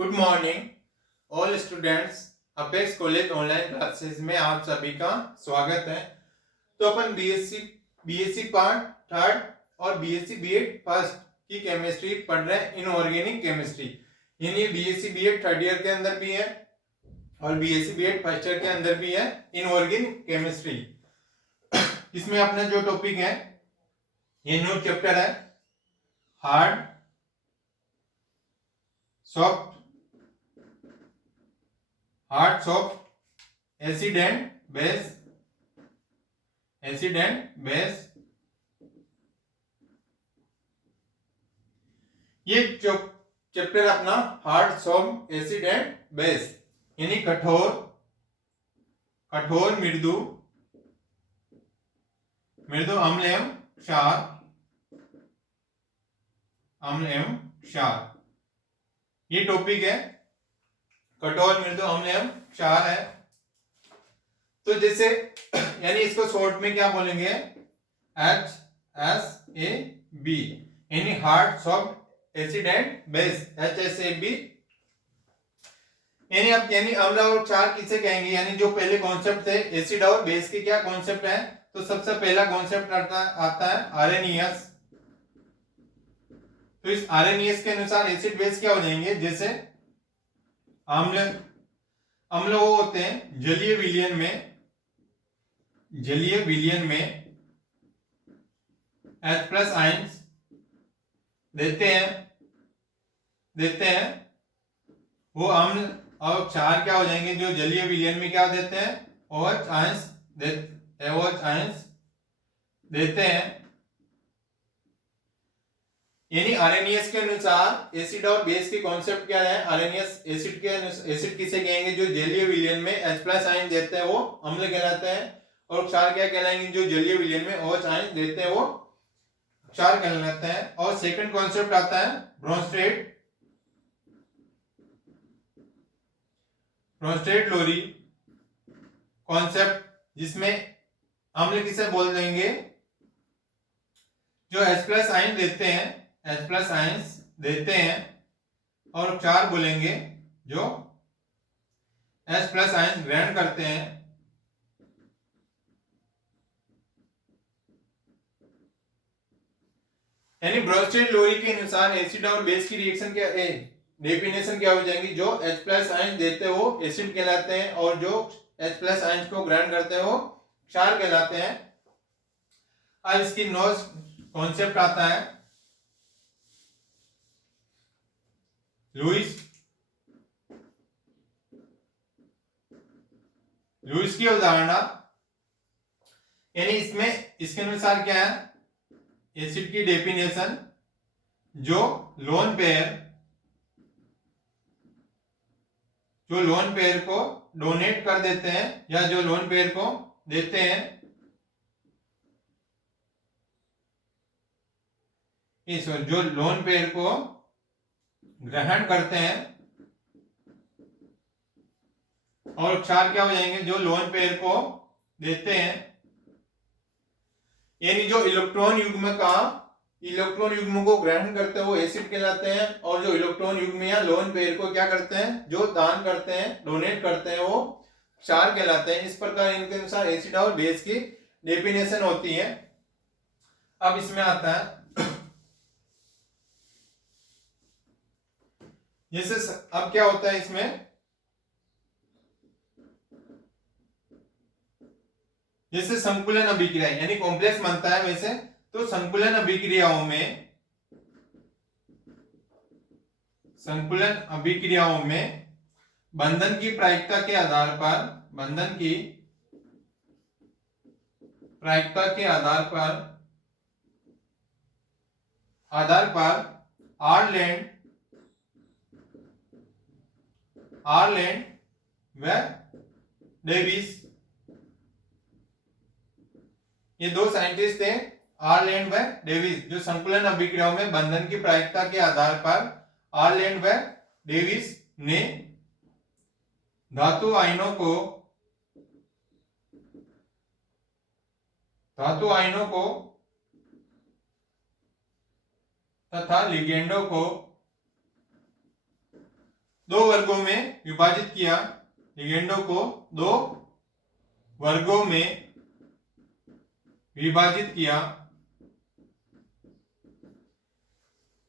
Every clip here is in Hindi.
Good morning all students. Apex college online classes में आप सभी का स्वागत है। तो अपन बीएससी पार्ट थर्ड और बीएससी बीएड फर्स्ट की केमिस्ट्री पढ़ रहे हैं, इनऑर्गेनिक केमिस्ट्री। यानी बीएससी बीएड थर्ड ईयर के अंदर भी है और बीएससी बीएड फर्स्ट ईयर के अंदर भी है इनऑर्गेनिक केमिस्ट्री। इसमें अपना जो टॉपिक है ये न्यू चैप्टर है hard soft acid and base. ये चैप्टर अपना hard soft acid and base यानी कठोर मृदु अम्ल एवं क्षार ये टॉपिक है। कठोर मृदु अम्ल एवं क्षार है। तो जैसे यानी इसको शॉर्ट में क्या बोलेंगे, HSAB यानी hard soft acid and base, HSAB। यानी अम्ल और क्षार किसे कहेंगे, यानी जो पहले कॉन्सेप्ट थे एसिड और बेस के क्या कॉन्सेप्ट है। तो सबसे पहला कॉन्सेप्ट आता है आरएनएस। तो इस आरएनएस के अनुसार एसिड बेस क्या हो जाएंगे, जैसे अम्ल वो होते हैं जलीय विलयन में H+ आयंस देते हैं वो अम्ल और क्षार क्या हो जाएंगे, जो जलीय विलयन में क्या देते हैं, OH आयंस देते हैं। यानी आरएनएस के अनुसार एसिड और बेस के कॉन्सेप्ट क्या है। आरएनएस एसिड किसे कहेंगे, जो जलीय विलयन में H+ आयन देते हैं वो अम्ल कहलाते हैं, और क्षार क्या कहलाएंगे, जो जलीय विलयन में OH आयन देते हैं वो क्षार कहलाते हैं। और सेकंड कॉन्सेप्ट आता है ब्रोंस्टेड लोरी कॉन्सेप्ट, जिसमें अम्ल किसे बोल देंगे, जो H+ आयन देते हैं H+ आयंस देते हैं, और क्षार बोलेंगे जो H+ आयंस ग्रहण करते हैं। यानी ब्रोंस्टेड लोरी के अनुसार एसिड और बेस की रिएक्शन क्या है, डेफिनेशन क्या हो जाएंगी, जो H+ आयंस देते हैं वो एसिड कहलाते हैं, और जो H+ आयंस को ग्रहण करते हैं वो क्षार कहलाते हैं। अब इसकी नेक्स्ट कॉन्सेप्ट आता है लुईस की अवधारणा। यानी इसमें इसके अनुसार क्या है, एसिड की डेफिनेशन, जो लोन पेयर को डोनेट कर देते हैं या जो लोन पेयर को देते हैं, जो लोन पेयर को ग्रहण करते हैं, और क्षार क्या हो जाएंगे, जो लोन पेयर को देते हैं। यानी जो इलेक्ट्रॉन युग्म को ग्रहण करते हैं वो एसिड कहलाते हैं, और जो इलेक्ट्रॉन युग्म या लोन पेयर को क्या करते हैं, जो दान करते हैं, डोनेट करते हैं, वो क्षार कहलाते हैं। इस प्रकार इनके अनुसार एसिड और बेस की डेफिनेशन होती है। अब इसमें आता है जैसे अब क्या होता है इसमें, जैसे संकुलन अभिक्रिया यानी कॉम्प्लेक्स बनता है, वैसे तो संकुलन अभिक्रियाओं में बंधन की प्रायिकता के आधार पर आर्लैंड व डेविस, ये दो साइंटिस्ट थे आर्लैंड व डेविस, जो संकुलन अभिक्रियाओं में बंधन की प्रायिकता के आधार पर आर्लैंड व डेविस ने धातु आयनों को तथा लिगेंडों को दो वर्गों में विभाजित किया, लिगेंडो को दो वर्गों में विभाजित किया,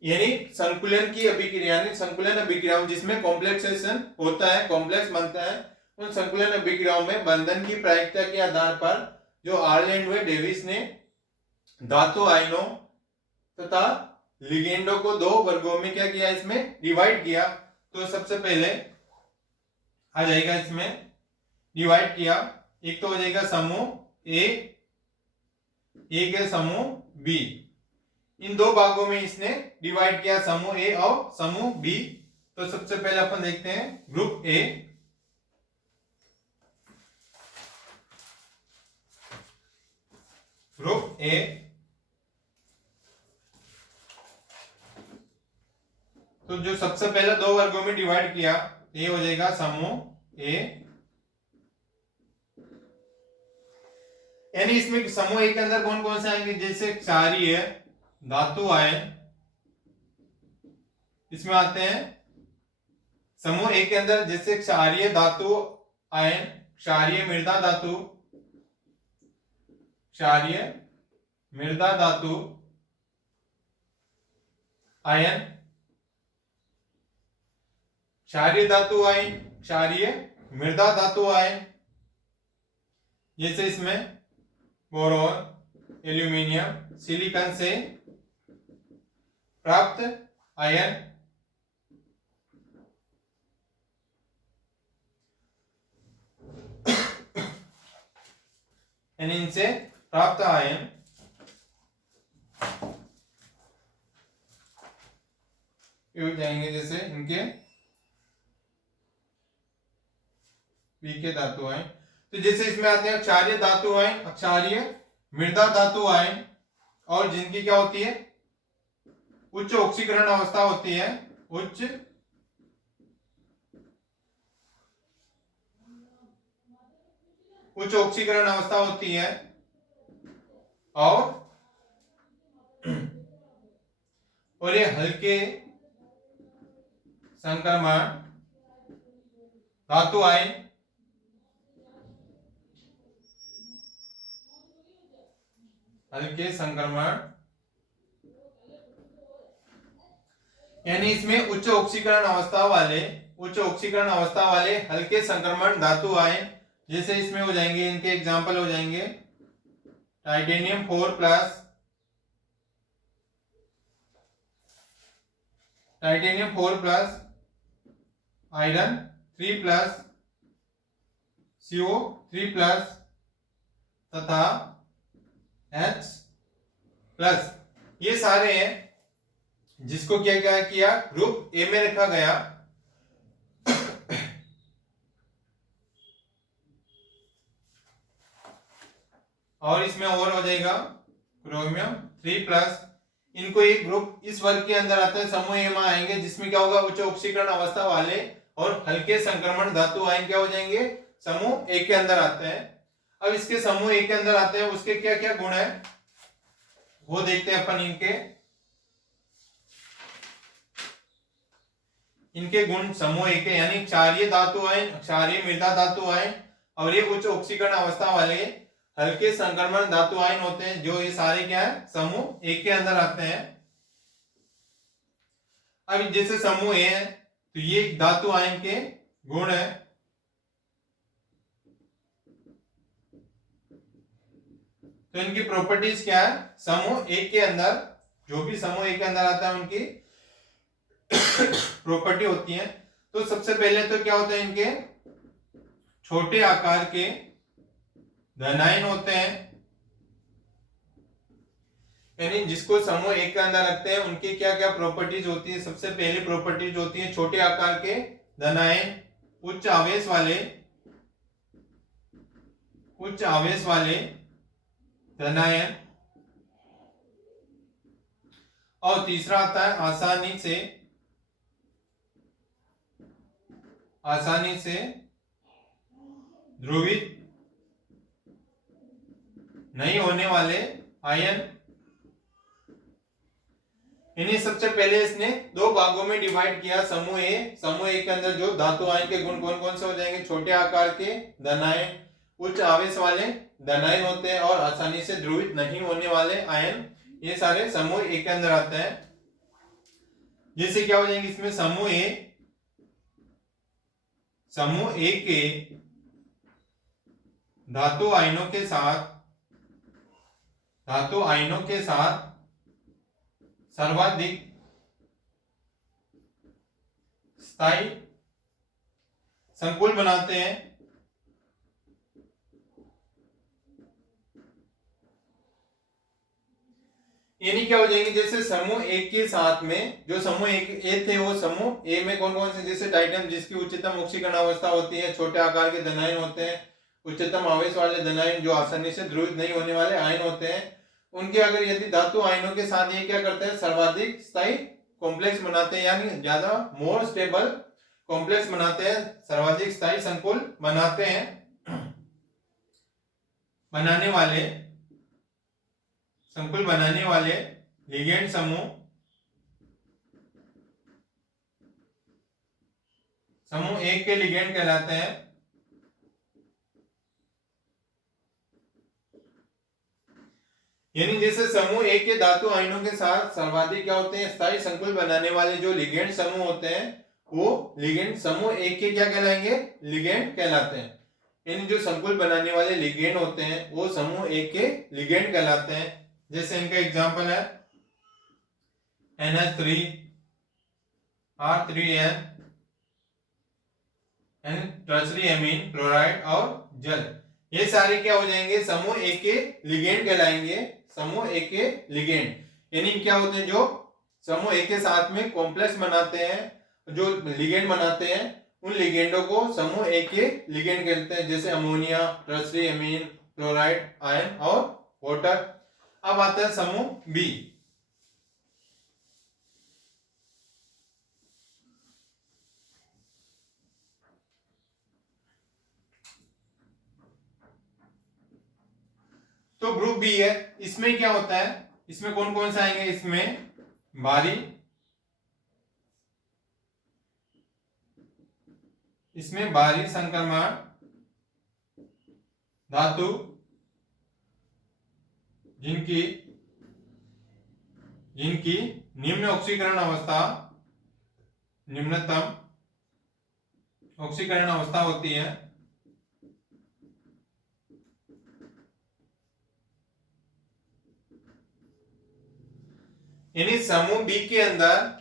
यानी संकुलन की अभिक्रिया, यानी संकुलन अभिक्रियाओं जिसमें कॉम्प्लेक्सेशन होता है, कॉम्प्लेक्स बनता है, उन संकुलन अभिक्रियाओं में बंधन की प्रायिकता के आधार पर जो आर्लेंड व डेविस ने धातु आयनों तथा लिगेंडो को दो वर्गों में क्या किया, इसमें डिवाइड किया। तो सबसे पहले आ जाएगा, इसमें डिवाइड किया, एक तो हो जाएगा समूह ए, एक है समूह बी। इन दो भागों में इसने डिवाइड किया, समूह ए और समूह बी। तो सबसे पहले अपन देखते हैं ग्रुप ए। ग्रुप ए तो जो सबसे पहले दो वर्गों में डिवाइड किया, ये हो जाएगा समूह ए, यानी इसमें समूह ए के अंदर कौन कौन से आएंगे, जैसे क्षारीय धातु आयन इसमें आते हैं। समूह ए के अंदर जैसे क्षारीय धातु आयन, क्षारीय मृदा धातु, क्षारीय मृदा धातु आयन, क्षारीय धातु आयन, क्षारीय मृदा धातु आयन, जैसे इसमें बोरोन, एल्यूमिनियम, सिलिकॉन से प्राप्त आयन, यानी इनसे प्राप्त आयन हो जाएंगे, जैसे इनके बी के धातु आयन। तो जैसे इसमें आते हैं क्षारीय धातु आयन, अक्षारीय मृदा धातु आयन, और जिनकी क्या होती है, उच्च ऑक्सीकरण अवस्था होती है, उच्च ऑक्सीकरण अवस्था होती है, और ये हल्के संक्रमण धातु आयन, हल्के संक्रमण, यानी इसमें उच्च ऑक्सीकरण अवस्था वाले हल्के संक्रमण धातु आयन, जैसे इसमें हो जाएंगे, इनके एग्जांपल हो जाएंगे टाइटेनियम 4+, टाइटेनियम 4+, आयरन 3+, CO3+, तथा H+। ये सारे हैं जिसको क्या किया, ग्रुप ए में रखा गया। और इसमें और हो जाएगा क्रोमियम 3+। इनको एक ग्रुप इस वर्ग के अंदर आता है, समूह ए में आएंगे, जिसमें क्या होगा, उच्च ऑक्सीकरण अवस्था वाले और हल्के संक्रमण धातु आयन क्या हो जाएंगे, समूह ए के अंदर आते हैं। अब इसके समूह ए के अंदर आते हैं, उसके क्या क्या गुण है वो देखते हैं अपन। इनके गुण समूह ए के, यानी क्षारीय धातु आयन, क्षारीय मृदा धातु आयन, और ये उच्च ऑक्सीकरण अवस्था वाले हल्के संक्रमण धातु आयन होते हैं, जो ये सारे क्या है, समूह ए के अंदर आते हैं। अब जैसे समूह ए है तो ये धातु आयन के गुण है। तो इनकी प्रॉपर्टीज क्या है, समूह ए के अंदर, जो भी समूह ए के अंदर आता है उनकी प्रॉपर्टी होती है। तो सबसे पहले तो क्या होता है, इनके छोटे आकार के धनायन होते हैं, यानी जिसको समूह एक के अंदर रखते हैं उनकी क्या क्या प्रॉपर्टीज होती है। सबसे पहली प्रॉपर्टीज होती है छोटे आकार के धनायन, उच्च आवेश वाले धनायन, और तीसरा आता है आसानी से ध्रुवित नहीं होने वाले आयन, इन्हीं सबसे पहले इसने दो भागों में डिवाइड किया। समूह ए के अंदर जो धातु आयन के गुण कौन कौन से हो जाएंगे? छोटे आकार के धन आयन, उच्च आवेश वाले धन आयन होते हैं और आसानी से ध्रुवित नहीं होने वाले आयन, ये सारे समूह ए के अंदर आते हैं। जैसे क्या हो जाएंगे इसमें? समूह ए के धातु आयनों के साथ सर्वाधिक स्थायी संकुल बनाते हैं। यानी क्या हो जाएंगे? जैसे समूह ए के साथ में जो समूह ए थे, वो समूह ए में कौन कौन से? जैसे टाइटन, जिसकी उच्चतम ऑक्सीकरण अवस्था होती है, छोटे आकार के धन आयन होते हैं, उच्चतम आवेश वाले धन आयन जो आसानी से ध्रुवित नहीं होने वाले आयन होते हैं, उनके अगर यदि धातु आयनों के साथ ये क्या करते हैं? सर्वाधिक स्थायी कॉम्प्लेक्स बनाते हैं, यानी ज्यादा मोर स्टेबल कॉम्प्लेक्स बनाते हैं, सर्वाधिक स्थायी संकुल बनाते हैं। संकुल बनाने वाले लिगेंड समूह ए के लिगेंड कहलाते हैं। यानी जैसे समूह ए के धातु आयनों के साथ सर्वाधिक क्या होते हैं? स्थायी संकुल बनाने वाले जो लिगेंड समूह होते हैं, वो लिगेंड समूह ए के क्या कहलाएंगे? लिगेंड कहलाते हैं। यानी जो संकुल बनाने वाले लिगेंड होते हैं वो समूह ए के लिगेंड कहलाते हैं। जैसे इनका एग्जांपल है NH3, R3N, tertiary amine chloride और जल, ये सारे क्या हो जाएंगे? समूह ए के लिगेंड कहलाएंगे। समूह ए के लिगेंड यानी क्या होते हैं? जो समूह ए के साथ में कॉम्प्लेक्स बनाते हैं, जो लिगेंड बनाते हैं, उन लिगेंडों को समूह ए के लिगेंड कहते हैं। जैसे ammonia, tertiary amine, chloride, ion और वाटर। अब आता है समूह बी। तो ग्रुप बी है, इसमें क्या होता है? इसमें कौन कौन से आएंगे? इसमें बाहरी संक्रमण धातु जिनकी निम्न ऑक्सीकरण अवस्था, निम्नतम ऑक्सीकरण अवस्था होती है, यानी समूह बी के अंदर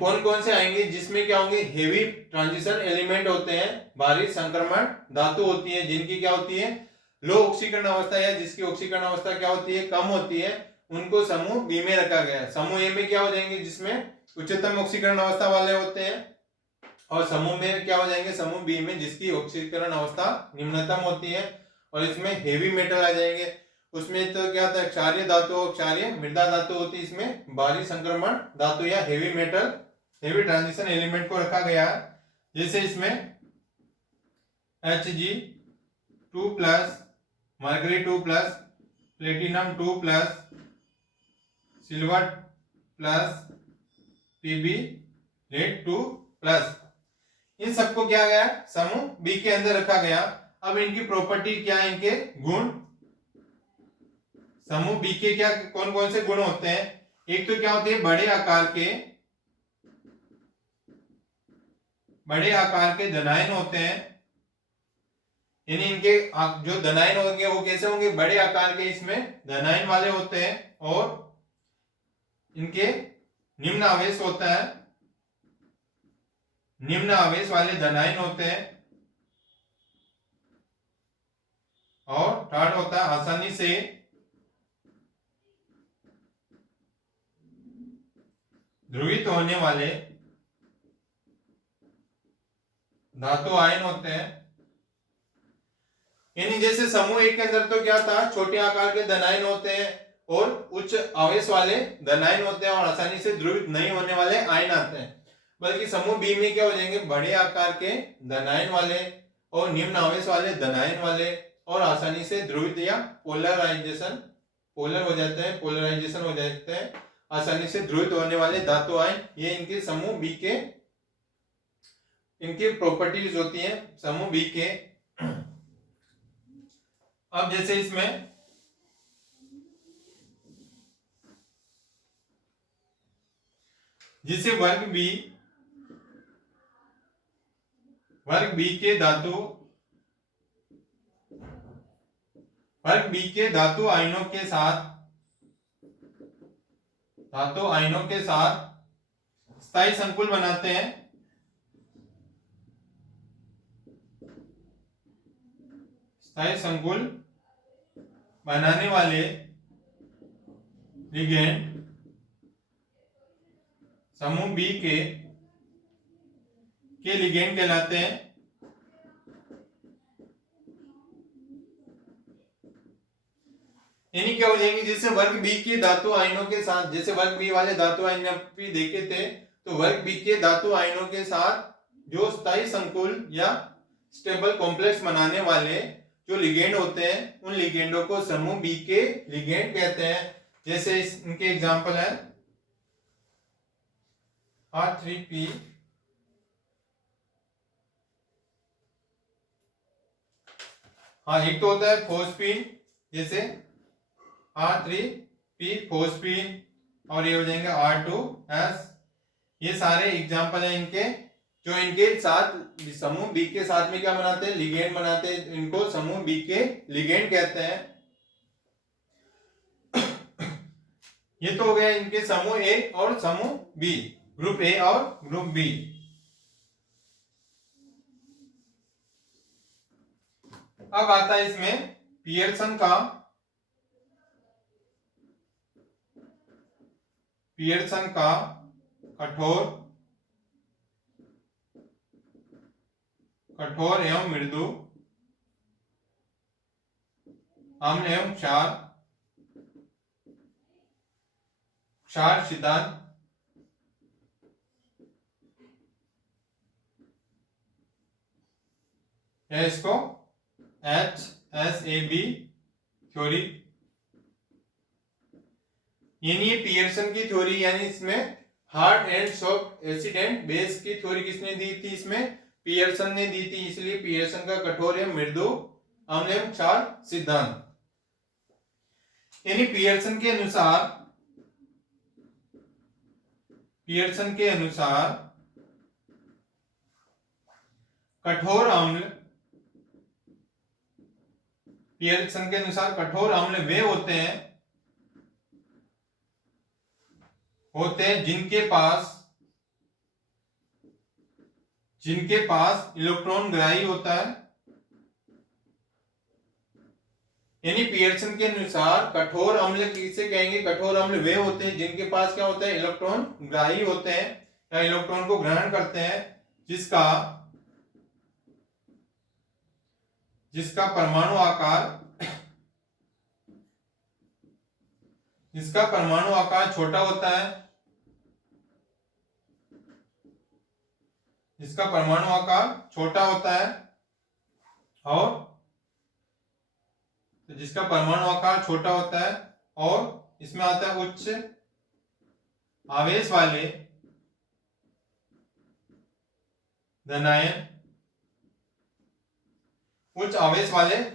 कौन कौन से आएंगे? जिसमें क्या होंगे? हेवी ट्रांजिशन एलिमेंट होते हैं, भारी संक्रमण धातु होती है, जिनकी क्या होती है? लो ऑक्सीकरण अवस्था, या जिसकी ऑक्सीकरण अवस्था क्या होती है? कम होती है, उनको समूह बी में रखा गया है। समूह ए में क्या हो जाएंगे? जिसमें उच्चतम ऑक्सीकरण अवस्था वाले होते हैं, और समूह में क्या हो जाएंगे? समूह बी में जिसकी ऑक्सीकरण अवस्था निम्नतम होती है, और इसमें हेवी मेटल आ जाएंगे। उसमें तो क्या होता है? क्षारीय धातु, क्षारीय मृदा धातु होती है, इसमें भारी संक्रमण धातु या heavy metal, heavy transition element को रखा गया है। जैसे इसमें Hg2+, mercury 2+, platinum 2+, silver plus, Pb lead 2+, इन सबको क्या गया? समूह बी के अंदर रखा गया। अब इनकी प्रॉपर्टी क्या है? इनके गुण, समूह बी के क्या कौन कौन से गुण होते हैं? एक तो क्या होते हैं? बड़े आकार के धनायन होते हैं, यानी इनके जो धनायन होंगे वो कैसे होंगे? बड़े आकार के इसमें धनायन वाले होते हैं, और इनके निम्न आवेश होता है, निम्न आवेश वाले धनायन होते हैं, और थर्ड होता है आसानी से ध्रुवित होने वाले धातु आयन होते हैं। यानी जैसे समूह एक के अंदर तो क्या था? छोटे आकार के धनायन होते हैं और उच्च आवेश वाले धनायन होते हैं, और आसानी से ध्रुवित नहीं होने वाले आयन आते हैं। बल्कि समूह बी में क्या हो जाएंगे? बड़े आकार के धनायन वाले और निम्न आवेश वाले धनायन वाले, और आसानी से ध्रुवित या पोलराइजेशन, पोलर हो जाते हैं, पोलराइजेशन हो जाते हैं, आसानी से ध्रुवित होने वाले धातु आयन, ये इनके समूह बी के इनकी प्रॉपर्टीज होती हैं समूह बी के। अब जैसे इसमें जिसे वर्ग बी के धातु आयनों के साथ स्थायी संकुल बनाते हैं। स्थायी संकुल बनाने वाले लिगेंड समूह बी के लिगेंड कहलाते हैं। यानी क्या हो जाएंगे, जैसे वर्ग बी के धातु आयनों के साथ, जैसे वर्ग बी वाले धातु आयन भी देखे थे, तो वर्ग बी के धातु आयनों के साथ जो स्थायी संकुल या स्टेबल कॉम्प्लेक्स बनाने वाले जो लिगेंड होते हैं, उन लिगेंडों को समूह बी के लिगेंड कहते हैं। जैसे इनके एग्जांपल है R3P, हाँ एक तो होता है फोस्फीन, जैसे R3P फोस्फीन, और ये हो जाएंगे R2S। ये सारे एग्जांपल हैं इनके, जो इनके साथ समूह बी के साथ में क्या बनाते हैं, लिगेंड बनाते हैं। इनको समूह बी के लिगेंड कहते हैं। ये तो हो गया इनके समूह ए और समूह बी, ग्रुप ए और ग्रुप बी। अब आता है इसमें पियर्सन का कठोर एवं मृदु अम्ल एवं क्षार सिद्धांत। या इसको HSAB थ्योरी, यानी ये पियर्सन की थ्योरी, यानी इसमें hard and soft acid and base की थ्योरी किसने दी थी, इसमें पियर्सन ने दी थी। इसलिए पियर्सन का कठोर एवं मृदु अम्ल एवं क्षार सिद्धांत। यानी पियर्सन के अनुसार कठोर अम्ल वे होते हैं जिनके पास इलेक्ट्रॉन ग्राही होता है। यानी पियर्सन के अनुसार कठोर अम्ल किसे कहेंगे, कठोर अम्ल वे होते हैं जिनके पास क्या होता है, इलेक्ट्रॉन ग्राही होते हैं या इलेक्ट्रॉन को ग्रहण करते हैं, जिसका परमाणु आकार छोटा होता है, और इसमें आता है उच्च आवेश वाले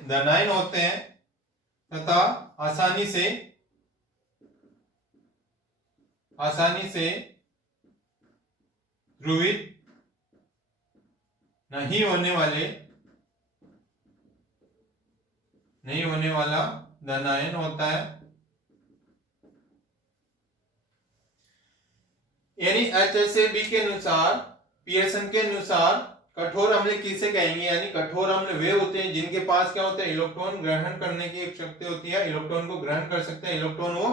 धनायन होते हैं तथा आसानी से ध्रुवित नहीं होने वाला धनायन होता है। यानी HSAB के अनुसार, पियर्सन के अनुसार कठोर अम्ल किसे कहेंगे, यानी कठोर अम्ल वे होते हैं जिनके पास क्या होता है, इलेक्ट्रॉन ग्रहण करने की एक शक्ति होती है, इलेक्ट्रॉन को ग्रहण कर सकते हैं, इलेक्ट्रॉन वो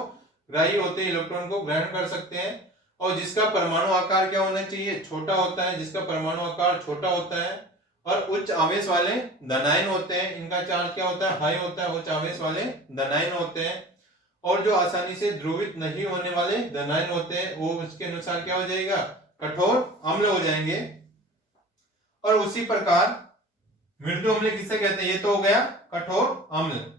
ग्राही होते हैं, इलेक्ट्रॉन को ग्रहण कर सकते हैं, और जिसका परमाणु आकार क्या होना चाहिए, छोटा होता है, जिसका परमाणु आकार छोटा होता है, और उच्च आवेश वाले धनायन होते हैं। इनका चार्ज क्या होता है, हाई होता है, उच्च आवेश वाले धनायन होते हैं। और जो आसानी से ध्रुवित नहीं होने वाले धनायन होते हैं, वो उसके अनुसार क्या हो जाएगा, कठोर अम्ल हो जाएंगे। और उसी प्रकार मृदु अम्ल किसे कहते हैं, ये तो हो गया कठोर अम्ल।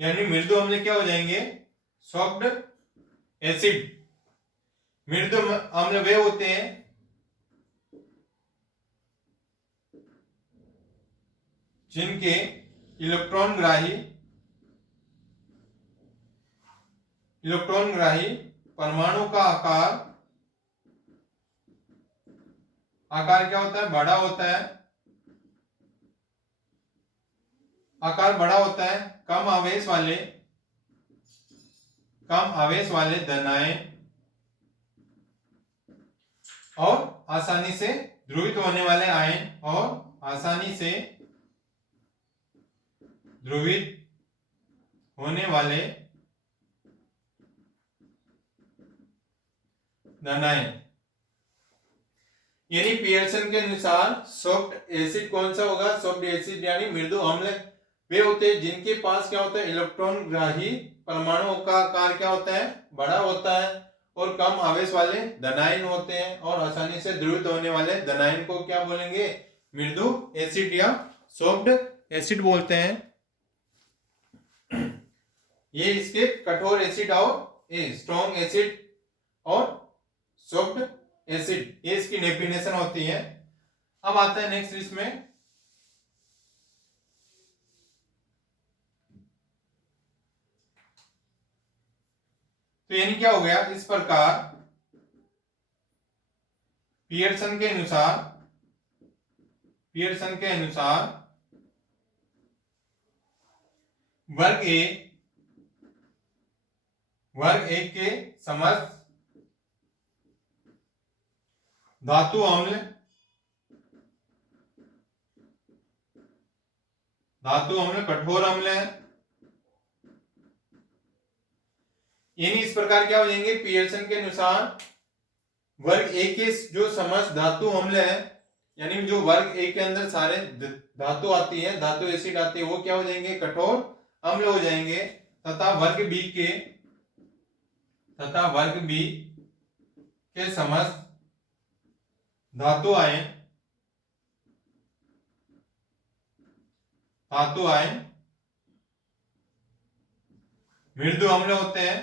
यानी मृदु अम्ल क्या हो जाएंगे? Soft acid. मृदु अम्ल वे होते हैं जिनके इलेक्ट्रॉन ग्राही परमाणु का आकार क्या होता है? बड़ा होता है। आकार बड़ा होता है। कम आवेश वाले धनायन और आसानी से ध्रुवित होने वाले आयन और आसानी से ध्रुवित होने वाले धनायन। यानी पियर्सन के अनुसार सॉफ्ट एसिड कौन सा होगा? सॉफ्ट एसिड यानी मृदु अम्ल वे होते हैं जिनके पास क्या होता है? इलेक्ट्रॉन ग्राही परमाणुओं का आकार क्या होता है? बड़ा होता है और कम आवेश वाले धनायन होते हैं और आसानी से ध्रुवित होने वाले धनायन को क्या बोलेंगे? मृदु एसिड या सॉफ्ट एसिड बोलते हैं। ये इसके कठोर एसिड और स्ट्रॉन्ग एसिड और सॉफ्ट एसिड, ये इसकी डेफिनेशन होती है। अब आता है नेक्स्ट इसमें तो यानी क्या हो गया? इस प्रकार पियर्सन के अनुसार वर्ग एक के समस्त धातु अम्ल कठोर अम्ल है। यानी इस प्रकार क्या हो जाएंगे? पियर्सन के अनुसार वर्ग ए के जो समस्त धातु अम्ल है, यानी जो वर्ग ए के अंदर सारे धातु आती है, धातु एसिड आती है, वो क्या हो जाएंगे? कठोर अम्ल हो जाएंगे। तथा वर्ग बी के समस्त धातु आयन मृदु अम्ल होते हैं।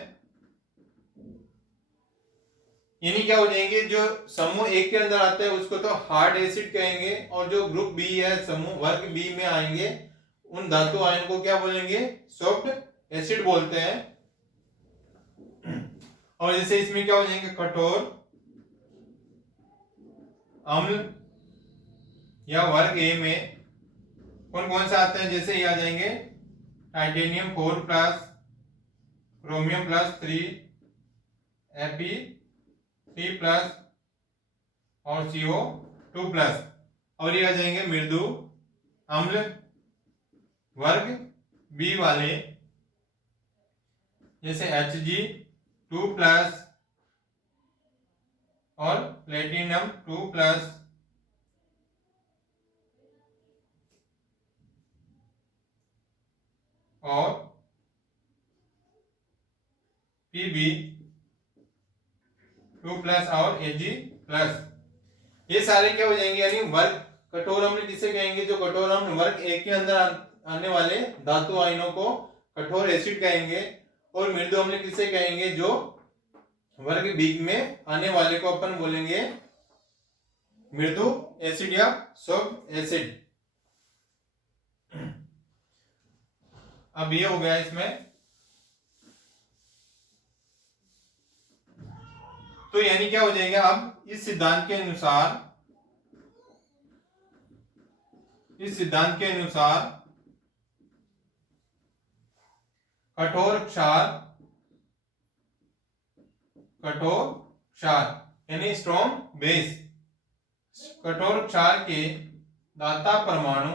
यानी क्या हो जाएंगे? जो समूह एक के अंदर आता है उसको तो हार्ड एसिड कहेंगे और जो ग्रुप बी है, समूह वर्ग बी में आएंगे, उन धातु आयन को क्या बोलेंगे? सॉफ्ट एसिड बोलते हैं। और जैसे इसमें क्या हो जाएंगे? कठोर अम्ल या वर्ग ए में कौन कौन सा आते हैं? जैसे ये आ जाएंगे titanium 4 plus, chromium plus 3, Fe 3 plus और CO2 प्लस। और ये आ जाएंगे मृदु अम्ल वर्ग बी वाले, जैसे Hg2 प्लस और प्लेटिनम 2 प्लस और Pb2 प्लस और Ag प्लस। ये सारे क्या हो जाएंगे? यानी वर्ग कठोर अम्ल किसे कहेंगे? जो कठोर अम्ल वर्ग ए के अंदर आने वाले धातु आयनों को कठोर एसिड कहेंगे। और मृदु अम्ल किसे कहेंगे? जो वर्ग बी में आने वाले को अपन बोलेंगे मृदु एसिड या सॉफ्ट एसिड। अब ये हो गया इसमें। तो यानी क्या हो जाएगा? अब इस सिद्धांत के अनुसार कठोर क्षार यानी स्ट्रॉन्ग बेस, कठोर क्षार के दाता परमाणु,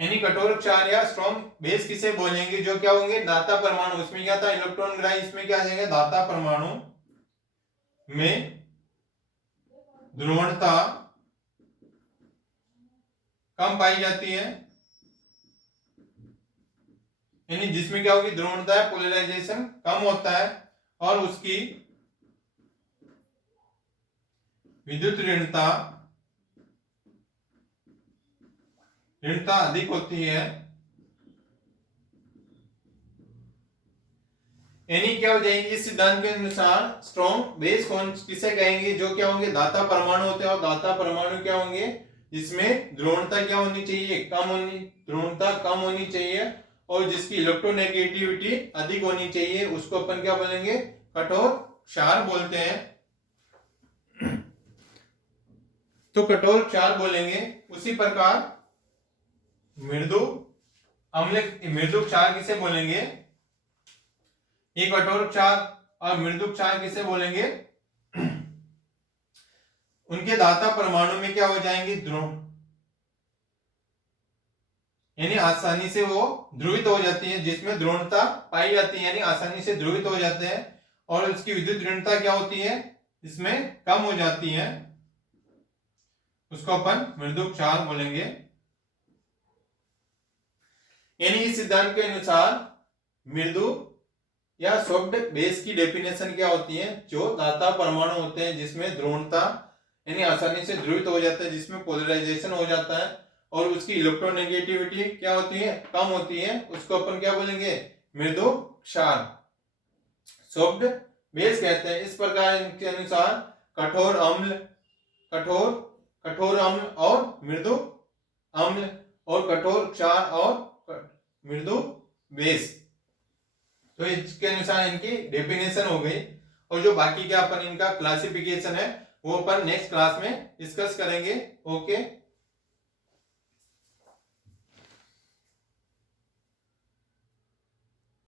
यानी कठोर क्षार या स्ट्रॉन्ग बेस किसे बोलेंगे? जो क्या होंगे? दाता परमाणु। उसमें क्या था? इलेक्ट्रॉन ग्राही। इसमें क्या आ जाएगा? दाता परमाणु में ध्रुवणता कम पाई जाती है। यानी जिसमें क्या होगी? ध्रुवणता है, पोलराइजेशन कम होता है और उसकी विद्युत ऋणता अधिक होती है। यानी क्या हो जाएंगे इस सिद्धांत के अनुसार स्ट्रॉन्ग बेस कौन किसे कहेंगे, जो क्या होंगे दाता परमाणु होते हैं, और दाता परमाणु क्या होंगे जिसमें द्रोणता क्या होनी चाहिए, द्रोणता कम होनी चाहिए, और जिसकी इलेक्ट्रोनेगेटिविटी अधिक होनी चाहिए, उसको अपन क्या बोलेंगे कठोर क्षार बोलते हैं। तो कठोर क्षार बोलेंगे। उसी प्रकार मृदु अम्ल मृदु क्षार किसे बोलेंगे, ये कठोर क्षार और मृदु क्षार किसे बोलेंगे, उनके दाता परमाणु में क्या हो जाएंगे द्रोण, यानी आसानी से वो ध्रुवित हो जाती है, जिसमें द्रोणता पाई जाती है, यानी आसानी से ध्रुवित हो जाते हैं, और उसकी विद्युत ऋणता क्या होती है इसमें कम हो जाती है, उसको अपन मृदु क्षार बोलेंगे। यानी इस सिद्धांत के अनुसार मृदु या सॉफ्ट बेस की डेफिनेशन क्या होती है, जो दाता परमाणु होते हैं जिसमें द्रोणता यानी आसानी से ध्रुवित हो जाता है, जिसमें पोलराइजेशन हो जाता है, और उसकी इलेक्ट्रोनेगेटिविटी क्या होती है कम होती है, उसको अपन क्या बोलेंगे मृदु क्षार, सॉफ्ट बेस कहते हैं। इस प्रकार इनके अनुसार कठोर अम्ल और मृदु अम्ल, और कठोर क्षार और मृदु बेस, तो इसके अनुसार इनकी डेफिनेशन हो गई। और जो बाकी का अपन इनका क्लासिफिकेशन है वो अपन नेक्स्ट क्लास में डिस्कस करेंगे। ओके।